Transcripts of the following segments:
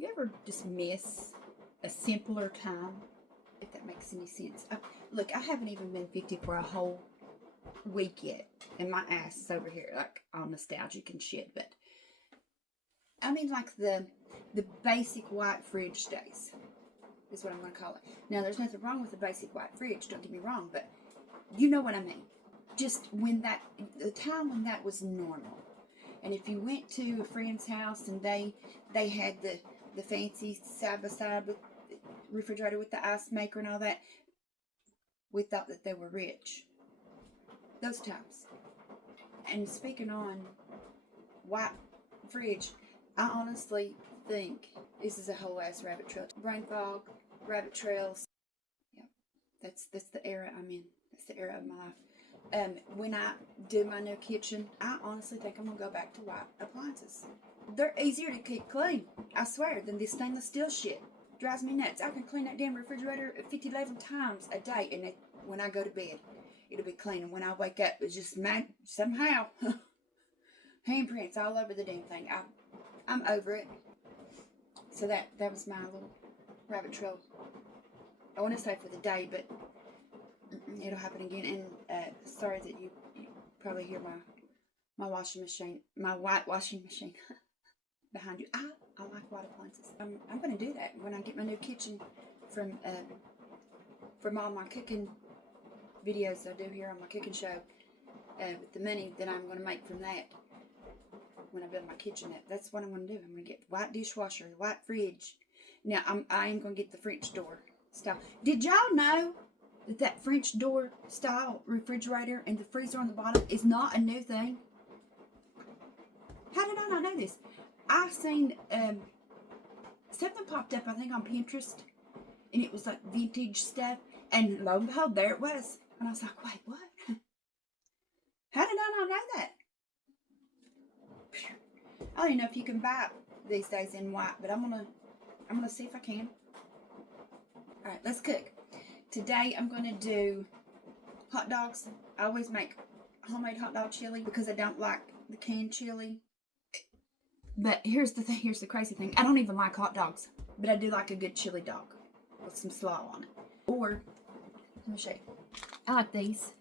You ever just miss a simpler time? If that makes any sense. Look, I haven't even been 50 for a whole week yet. And my ass is over here, like, all nostalgic and shit. But, I mean, like, the basic white fridge days is what I'm going to call it. Now, there's nothing wrong with the basic white fridge, don't get me wrong, but you know what I mean. Just when the time when that was normal. And if you went to a friend's house and they had the fancy side-by-side with refrigerator with the ice maker and all that, we thought that they were rich. Those times. And speaking on white fridge, I honestly think this is a whole ass rabbit trail. Brain fog, rabbit trails. Yeah, that's the era I'm in. That's the era of my life. When I do my new kitchen, I honestly think I'm gonna go back to white appliances. They're easier to keep clean, I swear, than this stainless steel shit. Drives me nuts. I can clean that damn refrigerator 11 times a day, and when I go to bed, it'll be clean. And when I wake up, it's just somehow handprints all over the damn thing. I'm over it. So that was my little rabbit trail. I want to say for the day, but it'll happen again. And sorry that you probably hear my washing machine, my white washing machine behind you. I like white appliances. I'm going to do that when I get my new kitchen from all my cooking videos I do here on my cooking show. With the money that I'm going to make from that when I build my kitchenette. That's what I'm going to do. I'm going to get the white dishwasher, the white fridge. Now, I am going to get the French door style. Did y'all know that French door style refrigerator and the freezer on the bottom is not a new thing? How did I not know this? I seen something popped up, I think, on Pinterest, and it was like vintage stuff, and lo and behold, there it was. And I was like, wait, what? How did I not know that? I don't even know if you can buy it these days in white, but I'm gonna see if I can. All right, let's cook. Today I'm gonna do hot dogs. I always make homemade hot dog chili because I don't like the canned chili. But here's the thing, here's the crazy thing. I don't even like hot dogs, but I do like a good chili dog with some slaw on it. Or, let me show you. I like these.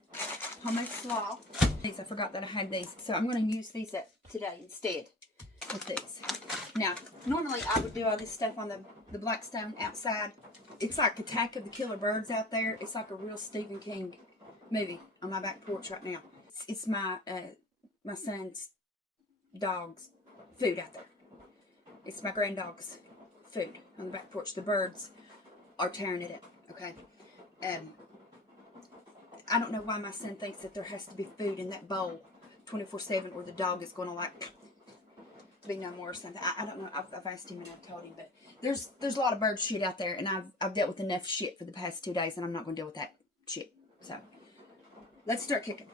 Homemade slaw. These, I forgot that I had these. So I'm going to use these today instead with these. Now, normally I would do all this stuff on the Blackstone outside. It's like Attack of the Killer Birds out there. It's like a real Stephen King movie on my back porch right now. It's my son's dog's food out there. It's my granddog's food on the back porch. The birds are tearing it up, okay? I don't know why my son thinks that there has to be food in that bowl 24/7 or the dog is going to like be no more or something. I don't know. I've asked him and I've told him, but there's a lot of bird shit out there, and I've dealt with enough shit for the past 2 days, and I'm not going to deal with that shit. So let's start cooking.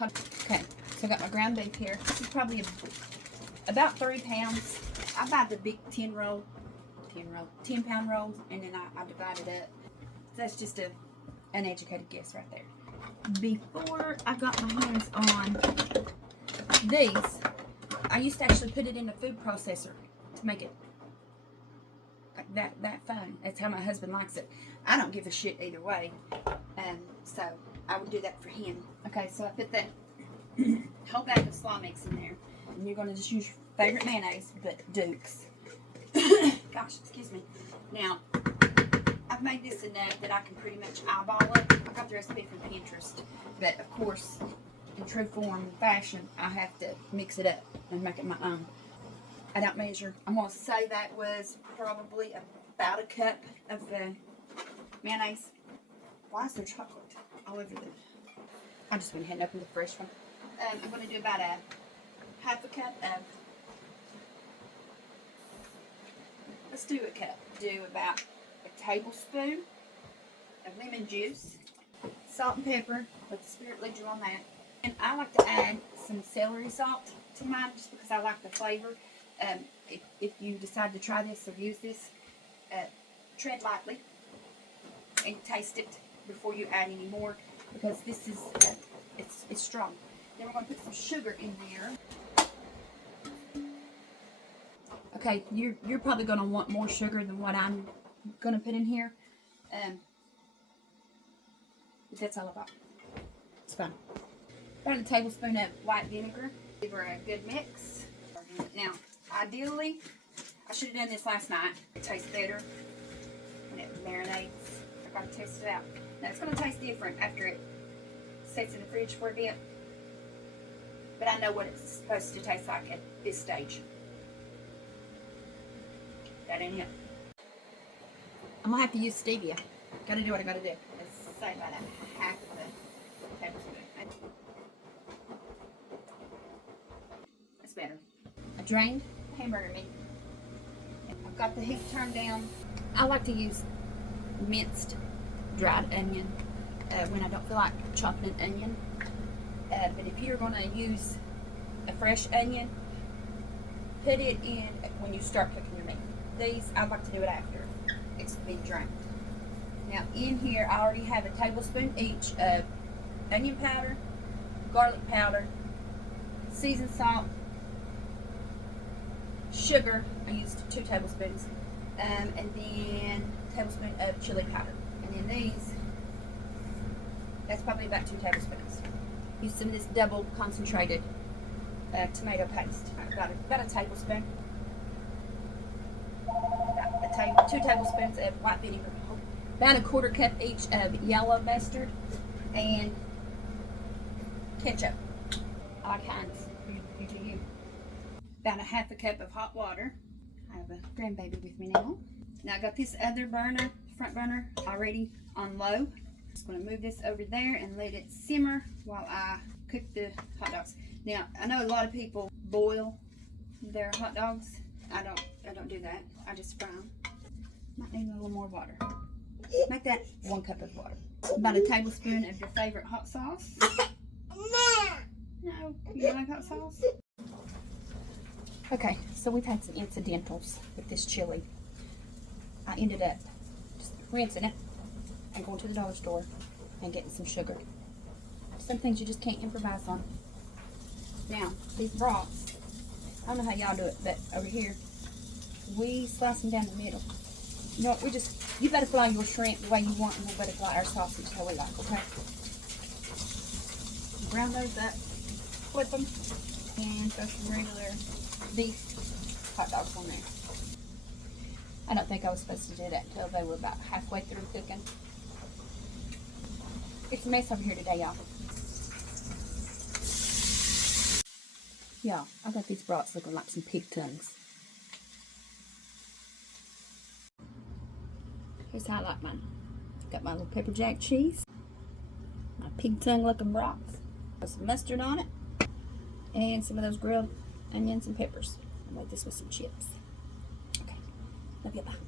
Okay, so I got my ground beef here. This is probably about 3 pounds. I buy the big 10 pound rolls, and then I divide it up. That's just an uneducated guess right there. Before I got my hands on these, I used to actually put it in a food processor to make it like that fun. That's how my husband likes it. I don't give a shit either way. So I would do that for him. Okay, so I put that whole bag of slaw mix in there. And you're going to just use your favorite mayonnaise, but Duke's. Gosh, excuse me. Now, I've made this enough that I can pretty much eyeball it. I got the recipe from Pinterest. But, of course, in true form and fashion, I have to mix it up and make it my own. I don't measure. I'm going to say that was probably about a cup of mayonnaise. Why is there chocolate all over this? I just went ahead and opened the fresh one. I'm going to do about a half a cup of, let's do a cup. Do about a tablespoon of lemon juice, salt and pepper, let the spirit lead you on that. And I like to add some celery salt to mine just because I like the flavor. If you decide to try this or use this, tread lightly and taste it before you add any more, because this is it's strong. Then we're going to put some sugar in there. Okay, you're probably gonna want more sugar than what I'm gonna put in here. But that's all about. It's fine. About a tablespoon of white vinegar. Give her a good mix. Now, ideally, I should have done this last night. It tastes better when it marinates. I gotta test it out. Now it's gonna taste different after it sits in the fridge for a bit. But I know what it's supposed to taste like at this stage. That ain't it. I'm gonna have to use stevia. Gotta do what I gotta do. Let's say about a half of a tablespoon. That's better. I drained hamburger meat. I've got the heat turned down. I like to use minced dried onion when I don't feel like chopping an onion. But if you're going to use a fresh onion, put it in when you start cooking your meat. These, I like to do it after it's been drained. Now in here, I already have a tablespoon each of onion powder, garlic powder, seasoned salt, sugar. I used 2 tablespoons, and then a tablespoon of chili powder. And then these, that's probably about 2 tablespoons. Use some of this double concentrated tomato paste. About a tablespoon. About 2 tablespoons of white vinegar. About a 1/4 cup each of yellow mustard and ketchup. All kinds. You do you. About a 1/2 cup of hot water. I have a grandbaby with me now. Now I got this other burner, front burner, already on low. Just going to move this over there and let it simmer while I cook the hot dogs. Now I know a lot of people boil their hot dogs. I don't do that. I just fry them. Might need a little more water. Make that 1 cup of water. About a tablespoon of your favorite hot sauce. No, you don't like hot sauce? Okay, so we've had some incidentals with this chili. I ended up just rinsing it and going to the dollar store and getting some sugar. Some things you just can't improvise on. Now, these brats, I don't know how y'all do it, but over here, we slice them down the middle. You know what, you better fry your shrimp the way you want, and we better fry our sausage how we like, okay? Brown those up, flip them, and throw some regular beef hot dogs on there. I don't think I was supposed to do that until they were about halfway through cooking. It's a mess over here today, y'all. Y'all, I got these brats looking like some pig tongues. Here's how I like mine. Got my little pepper jack cheese, my pig tongue looking brats, put some mustard on it, and some of those grilled onions and peppers. I made this with some chips. Okay, love you, bye.